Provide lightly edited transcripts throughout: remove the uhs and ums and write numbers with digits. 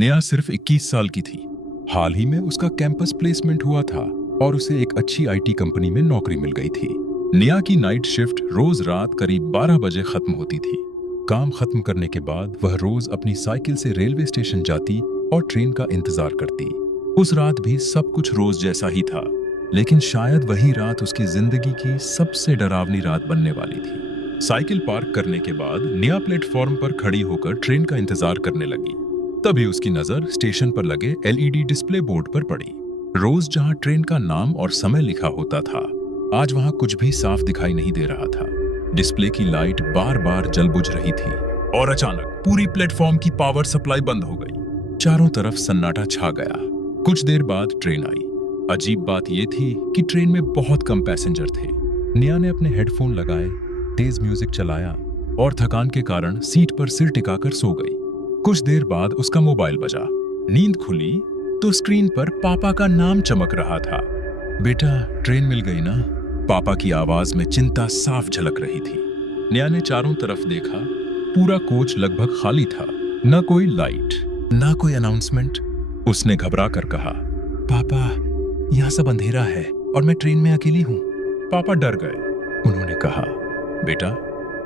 नेहा सिर्फ 21 साल की थी। हाल ही में उसका कैंपस प्लेसमेंट हुआ था और उसे एक अच्छी आईटी कंपनी में नौकरी मिल गई थी। नेहा की नाइट शिफ्ट रोज रात करीब 12 बजे खत्म होती थी। काम खत्म करने के बाद वह रोज अपनी साइकिल से रेलवे स्टेशन जाती और ट्रेन का इंतजार करती। उस रात भी सब कुछ रोज जैसा ही था, लेकिन शायद वही रात उसकी जिंदगी की सबसे डरावनी रात बनने वाली थी। साइकिल पार्क करने के बाद नेहा प्लेटफॉर्म पर खड़ी होकर ट्रेन का इंतजार करने लगी। तभी उसकी नजर स्टेशन पर लगे एलईडी डिस्प्ले बोर्ड पर पड़ी। रोज जहां ट्रेन का नाम और समय लिखा होता था, आज वहां कुछ भी साफ दिखाई नहीं दे रहा था। डिस्प्ले की लाइट बार बार जल बुझ रही थी और अचानक पूरी प्लेटफॉर्म की पावर सप्लाई बंद हो गई। चारों तरफ सन्नाटा छा गया। कुछ देर बाद ट्रेन आई। अजीब बात यह थी कि ट्रेन में बहुत कम पैसेंजर थे। नेहा ने अपने हेडफोन लगाए, तेज म्यूजिक चलाया और थकान के कारण सीट पर सिर टिकाकर सो गई। कुछ देर बाद उसका मोबाइल बजा। नींद खुली तो स्क्रीन पर पापा का नाम चमक रहा था। बेटा, ट्रेन मिल गई ना? पापा की आवाज में चिंता साफ झलक रही थी। नेहा ने चारों तरफ देखा। पूरा कोच लगभग खाली था। न कोई लाइट, न कोई अनाउंसमेंट। उसने घबरा कर कहा, पापा, यहाँ सब अंधेरा है और मैं ट्रेन में अकेली हूँ। पापा डर गए। उन्होंने कहा, बेटा,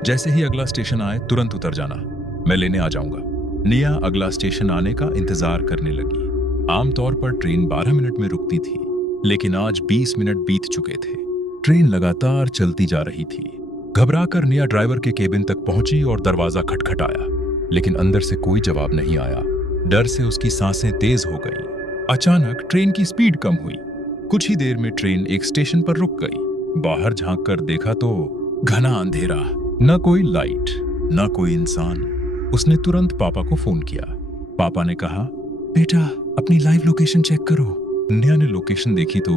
जैसे ही अगला स्टेशन आए तुरंत उतर जाना, मैं लेने आ जाऊंगा। नेहा अगला स्टेशन आने का इंतजार करने लगी। आमतौर पर ट्रेन 12 मिनट में रुकती थी, लेकिन आज 20 मिनट बीत चुके थे। ट्रेन लगातार चलती जा रही थी। घबराकर नेहा ड्राइवर के केबिन तक पहुंची और दरवाजा खटखटाया, लेकिन अंदर से कोई जवाब नहीं आया। डर से उसकी सांसें तेज हो गईं। अचानक ट्रेन की स्पीड कम हुई। कुछ ही देर में ट्रेन एक स्टेशन पर रुक गई। बाहर झांक कर देखा तो घना अंधेरा, न कोई लाइट, न कोई इंसान। उसने तुरंत पापा को फोन किया। पापा ने कहा, बेटा, अपनी लाइव लोकेशन चेक करो। नेहा ने लोकेशन देखी तो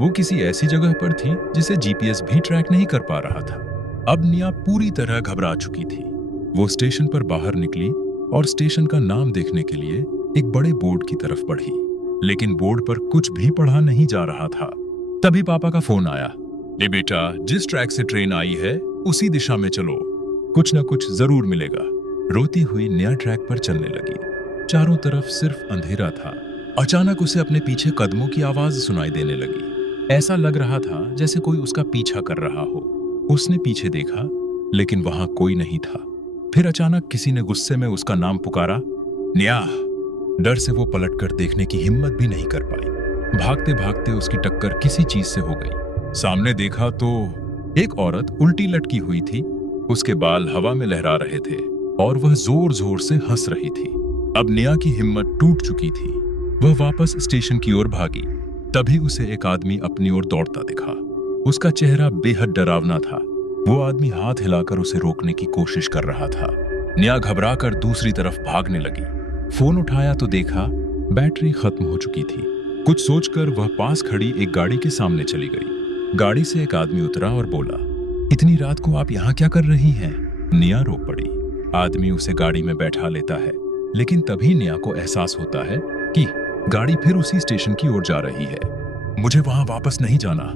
वो किसी ऐसी जगह पर थी जिसे जीपीएस भी ट्रैक नहीं कर पा रहा था। अब नेहा पूरी तरह घबरा चुकी थी। वो स्टेशन पर बाहर निकली और स्टेशन का नाम देखने के लिए एक बड़े बोर्ड की तरफ बढ़ी, लेकिन बोर्ड पर कुछ भी पढ़ा नहीं जा रहा था। तभी पापा का फोन आया। ले बेटा, जिस ट्रैक से ट्रेन आई है उसी दिशा में चलो, कुछ न कुछ जरूर मिलेगा। रोती हुई नेहा ट्रैक पर चलने लगी। चारों तरफ सिर्फ अंधेरा था। अचानक उसे अपने पीछे कदमों की आवाज सुनाई देने लगी। ऐसा लग रहा था जैसे कोई उसका पीछा कर रहा हो। उसने पीछे देखा, लेकिन वहां कोई नहीं था। फिर अचानक किसी ने गुस्से में उसका नाम पुकारा, नेहा। डर से वो पलटकर देखने की हिम्मत भी नहीं कर पाई। भागते भागते उसकी टक्कर किसी चीज से हो गई। सामने देखा तो एक औरत उल्टी लटकी हुई थी। उसके बाल हवा में लहरा रहे थे और वह जोर जोर से हंस रही थी। अब नेहा की हिम्मत टूट चुकी थी। वह वापस स्टेशन की ओर भागी। तभी उसे एक आदमी अपनी ओर दौड़ता दिखा। उसका चेहरा बेहद डरावना था। वो आदमी हाथ हिलाकर उसे रोकने की कोशिश कर रहा था। नेहा घबराकर दूसरी तरफ भागने लगी। फोन उठाया तो देखा बैटरी खत्म हो चुकी थी। कुछ सोचकर वह पास खड़ी एक गाड़ी के सामने चली गई। गाड़ी से एक आदमी उतरा और बोला, इतनी रात को आप यहाँ क्या कर रही हैं? नेहा रो पड़ी। आदमी उसे गाड़ी में बैठा लेता है, लेकिन तभी नेहा को एहसास होता है कि गाड़ी फिर उसी स्टेशन की ओर जा रही है। मुझे वहां वापस नहीं जाना,